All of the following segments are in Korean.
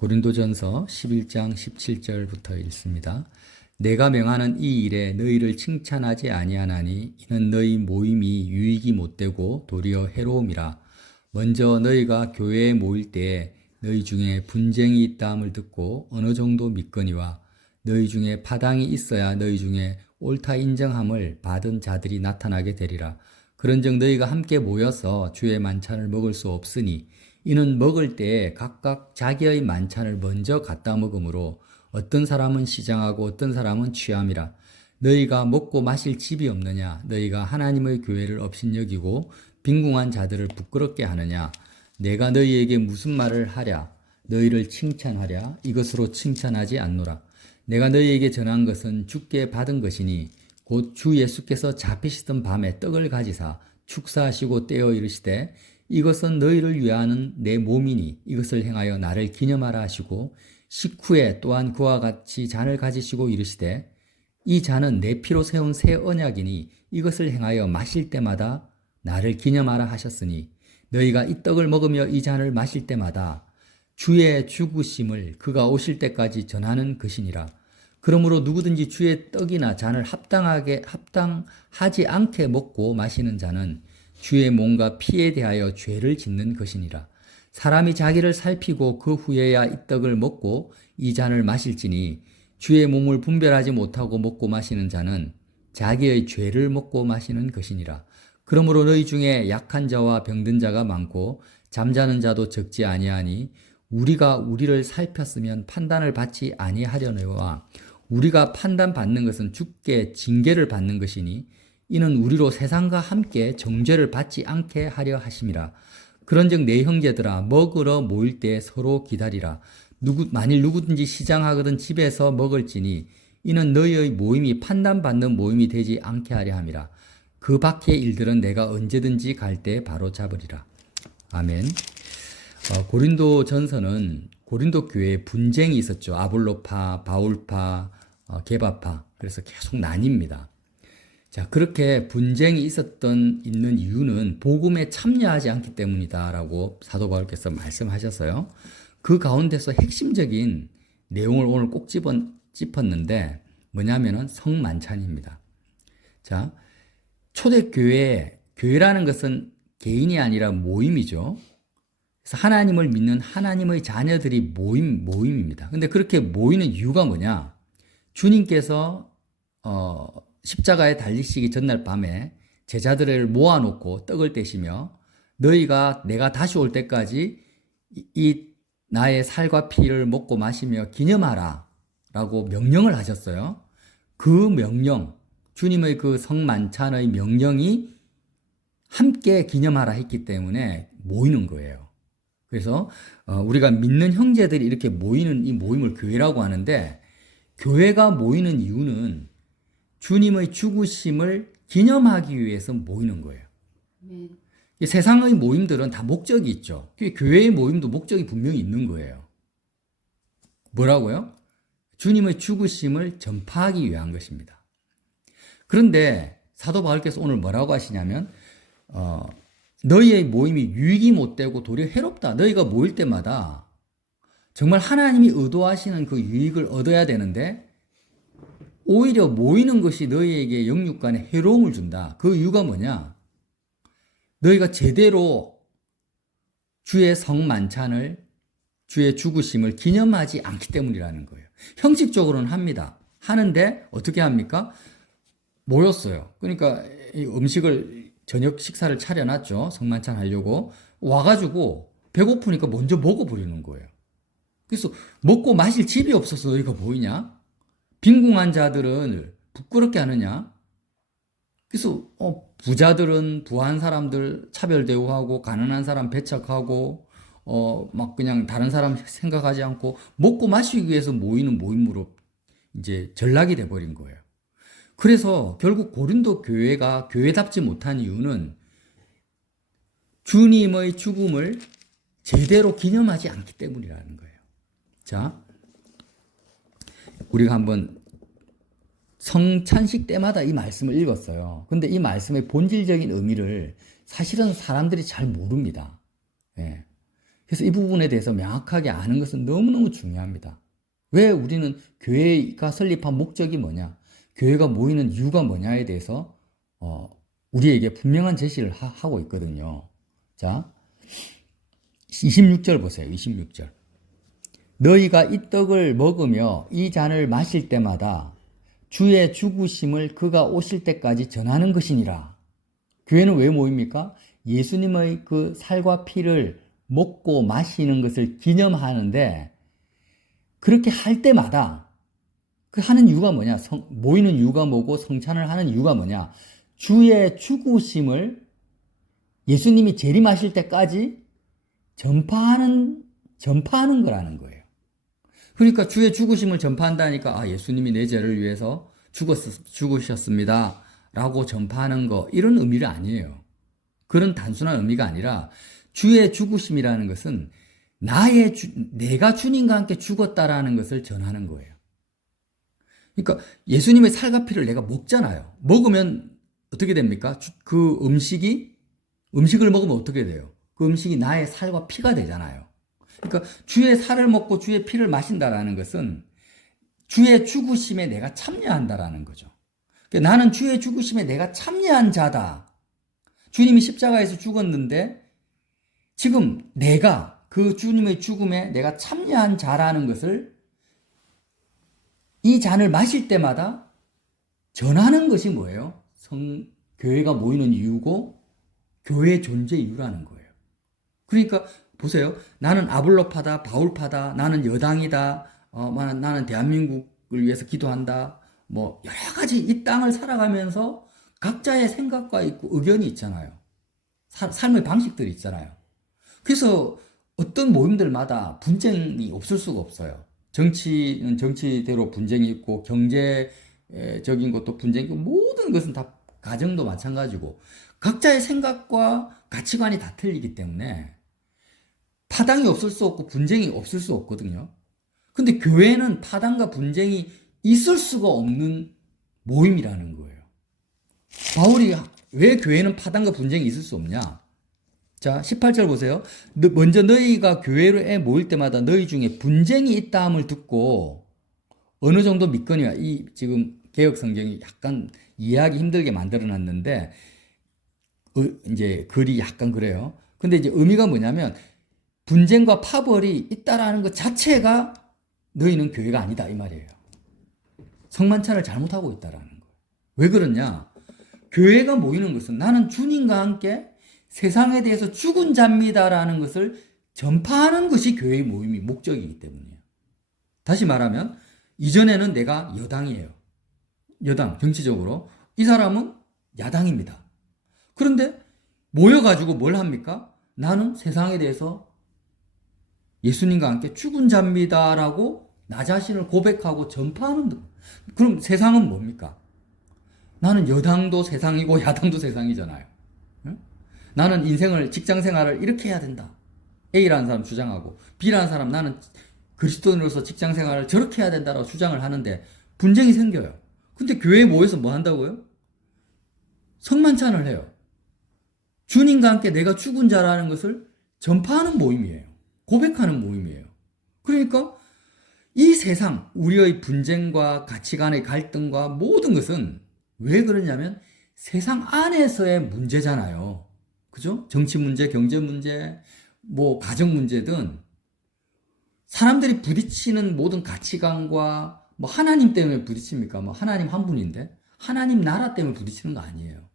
고린도전서 11장 17절부터 읽습니다. 내가 명하는 이 일에 너희를 칭찬하지 아니하나니 이는 너희 모임이 유익이 못되고 도리어 해로움이라. 먼저 너희가 교회에 모일 때에 너희 중에 분쟁이 있다함을 듣고 어느 정도 믿거니와 너희 중에 파당이 있어야 너희 중에 옳다 인정함을 받은 자들이 나타나게 되리라. 그런즉 너희가 함께 모여서 주의 만찬을 먹을 수 없으니 이는 먹을 때에 각각 자기의 만찬을 먼저 갖다 먹으므로 어떤 사람은 시장하고 어떤 사람은 취함이라. 너희가 먹고 마실 집이 없느냐? 너희가 하나님의 교회를 업신여기고 빈궁한 자들을 부끄럽게 하느냐? 내가 너희에게 무슨 말을 하랴? 너희를 칭찬하랴? 이것으로 칭찬하지 않노라. 내가 너희에게 전한 것은 주께 받은 것이니 곧 주 예수께서 잡히시던 밤에 떡을 가지사 축사하시고 떼어 이르시되 이것은 너희를 위하는 내 몸이니 이것을 행하여 나를 기념하라 하시고 식후에 또한 그와 같이 잔을 가지시고 이르시되 이 잔은 내 피로 세운 새 언약이니 이것을 행하여 마실 때마다 나를 기념하라 하셨으니 너희가 이 떡을 먹으며 이 잔을 마실 때마다 주의 죽으심을 그가 오실 때까지 전하는 것이니라. 그러므로 누구든지 주의 떡이나 잔을 합당하지 않게 먹고 마시는 자는 주의 몸과 피에 대하여 죄를 짓는 것이니라. 사람이 자기를 살피고 그 후에야 이 떡을 먹고 이 잔을 마실지니 주의 몸을 분별하지 못하고 먹고 마시는 자는 자기의 죄를 먹고 마시는 것이니라. 그러므로 너희 중에 약한 자와 병든 자가 많고 잠자는 자도 적지 아니하니 우리가 우리를 살폈으면 판단을 받지 아니하려니와 우리가 판단받는 것은 주께 징계를 받는 것이니 이는 우리로 세상과 함께 정죄를 받지 않게 하려 하심이라. 그런즉 내 형제들아 먹으러 모일 때 서로 기다리라. 만일 누구든지 시장하거든 집에서 먹을지니 이는 너희의 모임이 판단받는 모임이 되지 않게 하려 함이라. 그 밖의 일들은 내가 언제든지 갈 때 바로 잡으리라. 아멘. 고린도 전서는 고린도 교회에 분쟁이 있었죠. 아볼로파, 바울파, 게바파. 그래서 계속 나뉩니다. 자, 그렇게 분쟁이 있는 이유는 복음에 참여하지 않기 때문이다라고 사도 바울께서 말씀하셔서요. 그 가운데서 핵심적인 내용을 오늘 꼭 짚었는데 뭐냐면은 성만찬입니다. 자, 교회라는 것은 개인이 아니라 모임이죠. 그래서 하나님을 믿는 하나님의 자녀들이 모임입니다. 근데 그렇게 모이는 이유가 뭐냐? 주님께서 십자가에 달리시기 전날 밤에 제자들을 모아놓고 떡을 떼시며 내가 다시 올 때까지 이 나의 살과 피를 먹고 마시며 기념하라 라고 명령을 하셨어요. 그 명령, 주님의 그 성만찬의 명령이 함께 기념하라 했기 때문에 모이는 거예요. 그래서 우리가 믿는 형제들이 이렇게 모이는 이 모임을 교회라고 하는데 교회가 모이는 이유는 주님의 죽으심을 기념하기 위해서 모이는 거예요. 이 세상의 모임들은 다 목적이 있죠. 교회의 모임도 목적이 분명히 있는 거예요. 뭐라고요? 주님의 죽으심을 전파하기 위한 것입니다. 그런데 사도 바울께서 오늘 뭐라고 하시냐면 너희의 모임이 유익이 못되고 도리어 해롭다. 너희가 모일 때마다 정말 하나님이 의도하시는 그 유익을 얻어야 되는데 오히려 모이는 것이 너희에게 영육간에 해로움을 준다. 그 이유가 뭐냐? 너희가 제대로 주의 성만찬을, 주의 죽으심을 기념하지 않기 때문이라는 거예요. 형식적으로는 합니다. 하는데 어떻게 합니까? 모였어요. 그러니까 이 저녁 식사를 차려놨죠. 성만찬 하려고. 와가지고 배고프니까 먼저 먹어버리는 거예요. 그래서 먹고 마실 집이 없어서 너희가 모이냐? 빈궁한 자들은 부끄럽게 하느냐? 그래서 부자들은 부한 사람들 차별 대우하고 가난한 사람 배척하고 막 그냥 다른 사람 생각하지 않고 먹고 마시기 위해서 모이는 모임으로 이제 전락이 돼 버린 거예요. 그래서 결국 고린도 교회가 교회답지 못한 이유는 주님의 죽음을 제대로 기념하지 않기 때문이라는 거예요. 자, 우리가 한번 성찬식 때마다 이 말씀을 읽었어요. 근데 이 말씀의 본질적인 의미를 사실은 사람들이 잘 모릅니다. 예. 그래서 이 부분에 대해서 명확하게 아는 것은 너무너무 중요합니다. 왜 우리는 교회가 설립한 목적이 뭐냐, 교회가 모이는 이유가 뭐냐에 대해서 우리에게 분명한 제시를 하고 있거든요. 자, 26절 보세요. 26절. 너희가 이 떡을 먹으며 이 잔을 마실 때마다 주의 죽으심을 그가 오실 때까지 전하는 것이니라. 교회는 왜 모입니까? 예수님의 그 살과 피를 먹고 마시는 것을 기념하는데, 그렇게 할 때마다 그 하는 이유가 뭐냐? 모이는 이유가 뭐고 성찬을 하는 이유가 뭐냐? 주의 죽으심을 예수님이 재림하실 때까지 전파하는 거라는 거예요. 그러니까 주의 죽으심을 전파한다니까, 예수님이 내 죄를 위해서 죽으셨습니다 라고 전파하는 거, 이런 의미가 아니에요. 그런 단순한 의미가 아니라, 주의 죽으심이라는 것은 내가 주님과 함께 죽었다라는 것을 전하는 거예요. 그러니까 예수님의 살과 피를 내가 먹잖아요. 먹으면 어떻게 됩니까? 그 음식을 먹으면 어떻게 돼요? 그 음식이 나의 살과 피가 되잖아요. 그러니까 주의 살을 먹고 주의 피를 마신다라는 것은 주의 죽으심에 내가 참여한다라는 거죠. 그러니까 나는 주의 죽으심에 내가 참여한 자다. 주님이 십자가에서 죽었는데 지금 내가 그 주님의 죽음에 내가 참여한 자라는 것을 이 잔을 마실 때마다 전하는 것이 뭐예요? 교회가 모이는 이유고 교회의 존재 이유라는 거예요. 그러니까 보세요. 나는 아볼로파다, 바울파다, 나는 여당이다, 나는 대한민국을 위해서 기도한다. 뭐 여러 가지 이 땅을 살아가면서 각자의 생각과 있고 의견이 있잖아요. 삶의 방식들이 있잖아요. 그래서 어떤 모임들마다 분쟁이 없을 수가 없어요. 정치는 정치대로 분쟁이 있고, 경제적인 것도 분쟁이 있고, 모든 것은 다 가정도 마찬가지고 각자의 생각과 가치관이 다 틀리기 때문에 파당이 없을 수 없고 분쟁이 없을 수 없거든요. 근데 교회는 파당과 분쟁이 있을 수가 없는 모임이라는 거예요. 바울이 왜 교회는 파당과 분쟁이 있을 수 없냐? 자, 18절 보세요. 먼저 너희가 교회에 모일 때마다 너희 중에 분쟁이 있다 함을 듣고 어느 정도 믿거니와, 이 지금 개혁 성경이 약간 이해하기 힘들게 만들어 놨는데 이제 글이 약간 그래요. 근데 이제 의미가 뭐냐면 분쟁과 파벌이 있다라는 것 자체가 너희는 교회가 아니다 이 말이에요. 성만찬을 잘못하고 있다라는 거예요. 왜 그러냐? 교회가 모이는 것은 나는 주님과 함께 세상에 대해서 죽은 자입니다라는 것을 전파하는 것이 교회의 모임의 목적이기 때문이에요. 다시 말하면 이전에는 내가 여당이에요. 여당, 정치적으로. 이 사람은 야당입니다. 그런데 모여가지고 뭘 합니까? 나는 세상에 대해서 예수님과 함께 죽은 자입니다라고 나 자신을 고백하고 전파하는 것. 그럼 세상은 뭡니까? 나는 여당도 세상이고 야당도 세상이잖아요. 응? 나는 직장 생활을 이렇게 해야 된다. A라는 사람 주장하고, B라는 사람 나는 그리스도인으로서 직장 생활을 저렇게 해야 된다라고 주장을 하는데 분쟁이 생겨요. 근데 교회에 모여서 뭐 한다고요? 성만찬을 해요. 주님과 함께 내가 죽은 자라는 것을 전파하는 모임이에요. 고백하는 모임이에요. 그러니까 이 세상, 우리의 분쟁과 가치관의 갈등과 모든 것은 왜 그러냐면 세상 안에서의 문제잖아요. 그죠? 정치 문제, 경제 문제, 뭐 가정 문제든 사람들이 부딪히는 모든 가치관과 뭐 하나님 때문에 부딪힙니까? 뭐 하나님 한 분인데 하나님 나라 때문에 부딪히는 거 아니에요.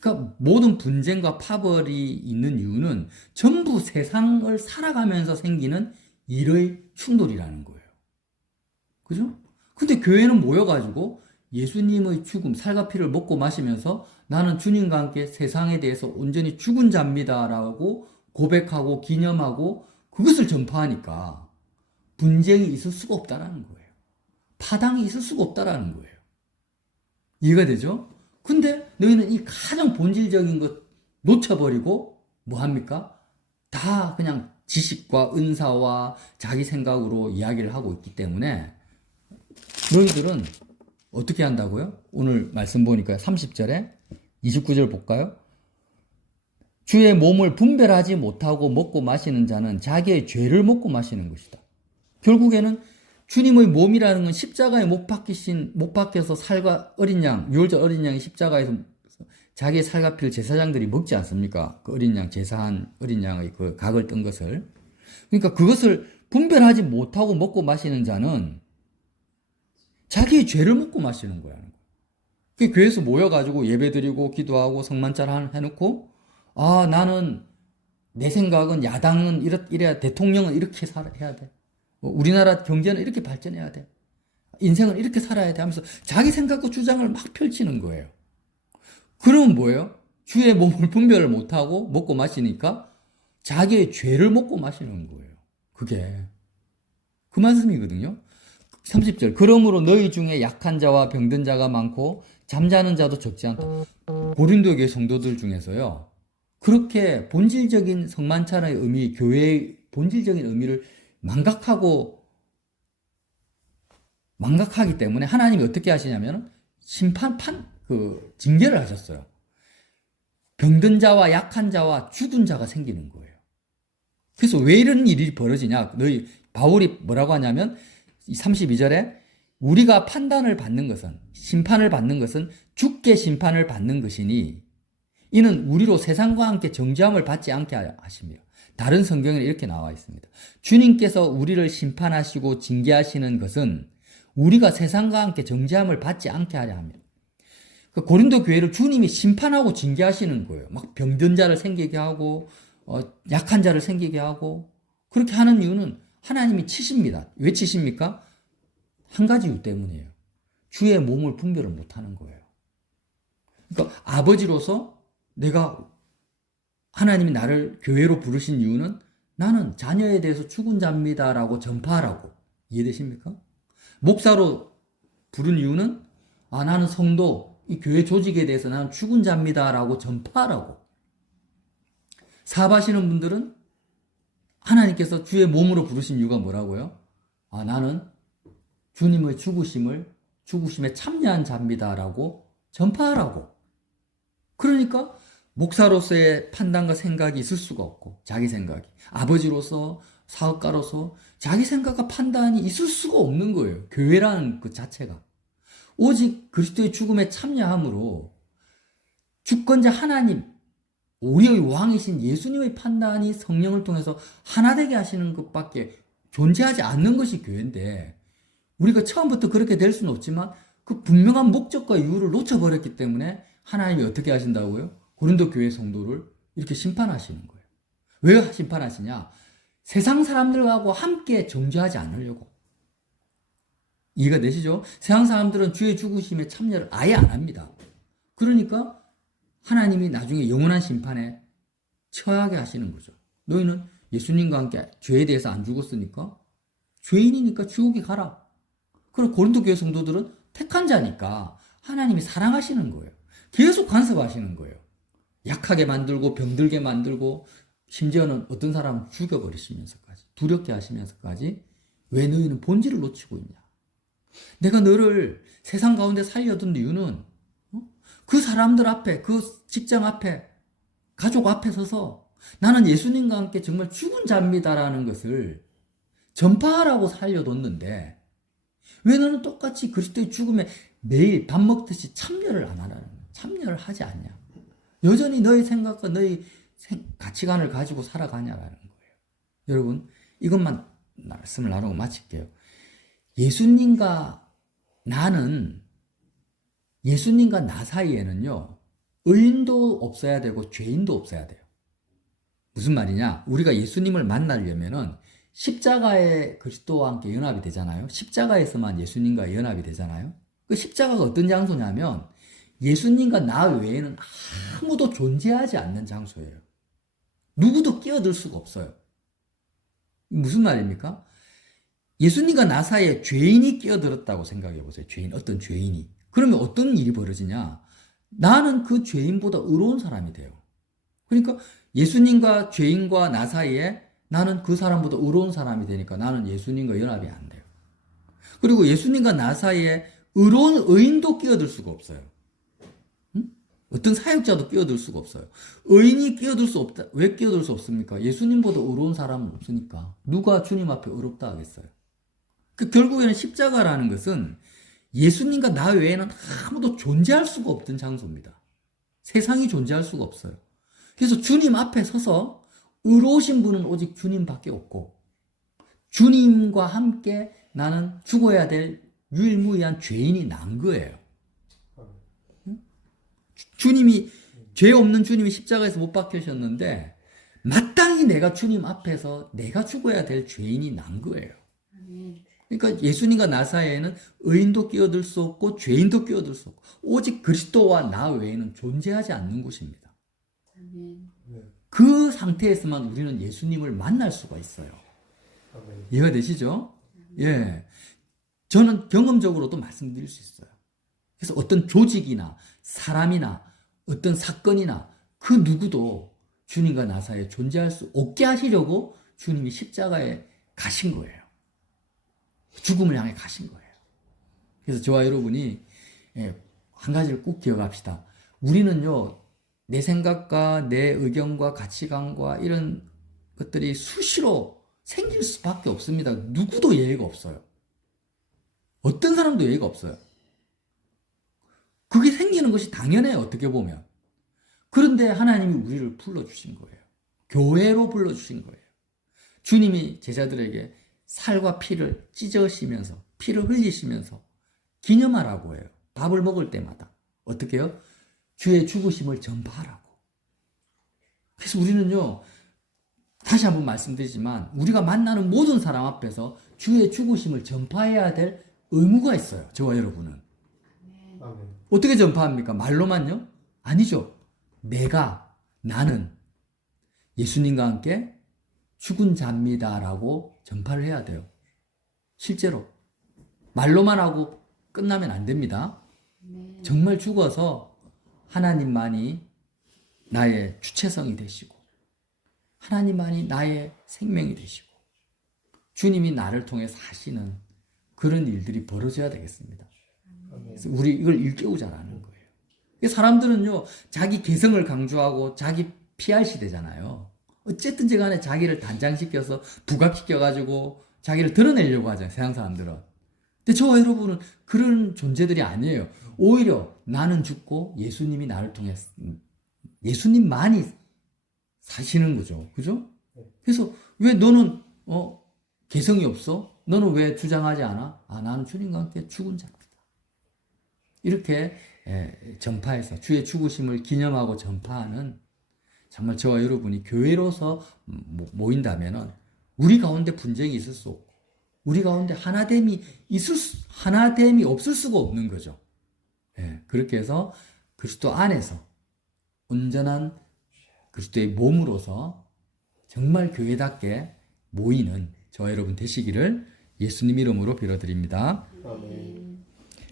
그러니까 모든 분쟁과 파벌이 있는 이유는 전부 세상을 살아가면서 생기는 일의 충돌이라는 거예요. 그죠? 근데 교회는 모여가지고 예수님의 죽음, 살과 피를 먹고 마시면서 나는 주님과 함께 세상에 대해서 온전히 죽은 자입니다라고 고백하고 기념하고 그것을 전파하니까 분쟁이 있을 수가 없다라는 거예요. 파당이 있을 수가 없다라는 거예요. 이해가 되죠? 근데 너희는 이 가장 본질적인 것 놓쳐버리고 뭐 합니까? 다 그냥 지식과 은사와 자기 생각으로 이야기를 하고 있기 때문에 너희들은 어떻게 한다고요? 오늘 말씀 보니까 30절에 29절 볼까요? 주의 몸을 분별하지 못하고 먹고 마시는 자는 자기의 죄를 먹고 마시는 것이다. 결국에는 주님의 몸이라는 건 십자가에 못 박혀서 살과 어린 양, 유월절 어린 양이 십자가에서 자기의 살과 피를 제사장들이 먹지 않습니까? 그 어린 양, 제사한 어린 양의 그 각을 뜬 것을. 그러니까 그것을 분별하지 못하고 먹고 마시는 자는 자기의 죄를 먹고 마시는 거라는 거예요. 그 교회에서 모여가지고 예배드리고 기도하고 성만찬 해놓고, 아, 나는 내 생각은 야당은 이래야, 대통령은 이렇게 해야 돼. 우리나라 경제는 이렇게 발전해야 돼. 인생은 이렇게 살아야 돼 하면서 자기 생각과 주장을 막 펼치는 거예요. 그러면 뭐예요? 주의 몸을 분별을 못하고 먹고 마시니까 자기의 죄를 먹고 마시는 거예요. 그게 그 말씀이거든요. 30절. 그러므로 너희 중에 약한 자와 병든 자가 많고 잠자는 자도 적지 않다. 고린도 교회 성도들 중에서요, 그렇게 본질적인 성만찬의 의미, 교회의 본질적인 의미를 망각하기 때문에 하나님이 어떻게 하시냐면 징계를 하셨어요. 병든 자와 약한 자와 죽은 자가 생기는 거예요. 그래서 왜 이런 일이 벌어지냐? 바울이 뭐라고 하냐면 32절에 우리가 판단을 받는 것은, 심판을 받는 것은 주께 심판을 받는 것이니 이는 우리로 세상과 함께 정죄함을 받지 않게 하시며, 다른 성경에는 이렇게 나와 있습니다. 주님께서 우리를 심판하시고 징계하시는 것은 우리가 세상과 함께 정죄함을 받지 않게 하려 합니다. 고린도 교회를 주님이 심판하고 징계하시는 거예요. 막 병든 자를 생기게 하고 약한 자를 생기게 하고, 그렇게 하는 이유는 하나님이 치십니다. 왜 치십니까? 한 가지 이유 때문이에요. 주의 몸을 분별을 못하는 거예요. 그러니까 아버지로서 내가, 하나님이 나를 교회로 부르신 이유는 나는 자녀에 대해서 죽은 자입니다라고 전파하라고. 이해되십니까? 목사로 부른 이유는 나는 성도, 이 교회 조직에 대해서 나는 죽은 자입니다라고 전파하라고. 사업하시는 분들은 하나님께서 주의 몸으로 부르신 이유가 뭐라고요? 나는 주님의 죽으심에 참여한 자입니다라고 전파하라고. 그러니까 목사로서의 판단과 생각이 있을 수가 없고, 자기 생각이, 아버지로서, 사업가로서 자기 생각과 판단이 있을 수가 없는 거예요. 교회라는 그 자체가. 오직 그리스도의 죽음에 참여함으로 주권자 하나님, 우리의 왕이신 예수님의 판단이 성령을 통해서 하나 되게 하시는 것밖에 존재하지 않는 것이 교회인데, 우리가 처음부터 그렇게 될 수는 없지만 그 분명한 목적과 이유를 놓쳐버렸기 때문에 하나님이 어떻게 하신다고요? 고린도 교회 성도를 이렇게 심판하시는 거예요. 왜 심판하시냐? 세상 사람들하고 함께 정죄하지 않으려고. 이해가 되시죠? 세상 사람들은 주의 죽으심에 참여를 아예 안 합니다. 그러니까 하나님이 나중에 영원한 심판에 처하게 하시는 거죠. 너희는 예수님과 함께 죄에 대해서 안 죽었으니까, 죄인이니까 지옥에 가라. 그럼 고린도 교회 성도들은 택한 자니까 하나님이 사랑하시는 거예요. 계속 간섭하시는 거예요. 약하게 만들고 병들게 만들고, 심지어는 어떤 사람은 죽여버리시면서까지, 두렵게 하시면서까지, 왜 너희는 본질을 놓치고 있냐? 내가 너를 세상 가운데 살려둔 이유는 그 사람들 앞에, 그 직장 앞에, 가족 앞에 서서 나는 예수님과 함께 정말 죽은 자입니다라는 것을 전파하라고 살려뒀는데, 왜 너는 똑같이 그리스도의 죽음에 매일 밥 먹듯이 참여를 하지 않냐? 여전히 너의 생각과 너의 가치관을 가지고 살아가냐라는 거예요. 여러분, 이것만 말씀을 나누고 마칠게요. 예수님과 나 사이에는요, 의인도 없어야 되고 죄인도 없어야 돼요. 무슨 말이냐? 우리가 예수님을 만나려면은 십자가에 그리스도와 함께 연합이 되잖아요. 십자가에서만 예수님과 연합이 되잖아요. 그 십자가가 어떤 장소냐면 예수님과 나 외에는 아무도 존재하지 않는 장소예요. 누구도 끼어들 수가 없어요. 무슨 말입니까? 예수님과 나 사이에 죄인이 끼어들었다고 생각해 보세요. 어떤 죄인이. 그러면 어떤 일이 벌어지냐? 나는 그 죄인보다 의로운 사람이 돼요. 그러니까 예수님과 죄인과 나 사이에 나는 그 사람보다 의로운 사람이 되니까 나는 예수님과 연합이 안 돼요. 그리고 예수님과 나 사이에 의로운 의인도 끼어들 수가 없어요. 응? 어떤 사역자도 끼어들 수가 없어요. 의인이 끼어들 수 없다. 왜 끼어들 수 없습니까? 예수님보다 의로운 사람은 없으니까. 누가 주님 앞에 의롭다 하겠어요? 결국에는 십자가라는 것은 예수님과 나 외에는 아무도 존재할 수가 없던 장소입니다. 세상이 존재할 수가 없어요. 그래서 주님 앞에 서서 의로우신 분은 오직 주님밖에 없고, 주님과 함께 나는 죽어야 될 유일무이한 죄인이 난 거예요. 주님이, 죄 없는 주님이 십자가에서 못 박히셨는데 마땅히 내가 주님 앞에서 내가 죽어야 될 죄인이 난 거예요. 그러니까 예수님과 나 사이에는 의인도 끼어들 수 없고 죄인도 끼어들 수 없고 오직 그리스도와 나 외에는 존재하지 않는 곳입니다. 그 상태에서만 우리는 예수님을 만날 수가 있어요. 이해가 되시죠? 예. 저는 경험적으로도 말씀드릴 수 있어요. 그래서 어떤 조직이나 사람이나 어떤 사건이나 그 누구도 주님과 나 사이에 존재할 수 없게 하시려고 주님이 십자가에 가신 거예요. 죽음을 향해 가신 거예요. 그래서 저와 여러분이 한 가지를 꼭 기억합시다. 우리는요, 내 생각과 내 의견과 가치관과 이런 것들이 수시로 생길 수밖에 없습니다. 누구도 예외가 없어요. 어떤 사람도 예외가 없어요. 그게 생기는 것이 당연해요, 어떻게 보면. 그런데 하나님이 우리를 불러주신 거예요. 교회로 불러주신 거예요. 주님이 제자들에게 살과 피를 찢으시면서, 피를 흘리시면서 기념하라고 해요. 밥을 먹을 때마다. 어떻게 해요? 주의 죽으심을 전파하라고. 그래서 우리는요, 다시 한번 말씀드리지만, 우리가 만나는 모든 사람 앞에서 주의 죽으심을 전파해야 될 의무가 있어요. 저와 여러분은. 아멘. 어떻게 전파합니까? 말로만요? 아니죠. 나는 예수님과 함께 죽은 자입니다라고 전파를 해야 돼요. 실제로. 말로만 하고 끝나면 안 됩니다. 정말 죽어서 하나님만이 나의 주체성이 되시고, 하나님만이 나의 생명이 되시고, 주님이 나를 통해 사시는 그런 일들이 벌어져야 되겠습니다. 그래서 우리 이걸 일깨우자라는 거예요. 사람들은요, 자기 개성을 강조하고 자기 PR 시대잖아요. 어쨌든지 간에 자기를 단장시켜서 부각시켜가지고 자기를 드러내려고 하잖아요, 세상 사람들은. 근데 저와 여러분은 그런 존재들이 아니에요. 오히려 나는 죽고 예수님이 나를 통해, 예수님만이 사시는 거죠. 그죠? 그래서 왜 너는, 개성이 없어? 너는 왜 주장하지 않아? 나는 주님과 함께 죽은 자입니다. 이렇게 전파해서 주의 죽으심을 기념하고 전파하는, 정말 저와 여러분이 교회로서 모인다면은 우리 가운데 분쟁이 있을 수 없고, 우리 가운데 하나됨이 없을 수가 없는 거죠. 그렇게 해서 그리스도 안에서 온전한 그리스도의 몸으로서 정말 교회답게 모이는 저와 여러분 되시기를 예수님 이름으로 빌어드립니다. 아멘.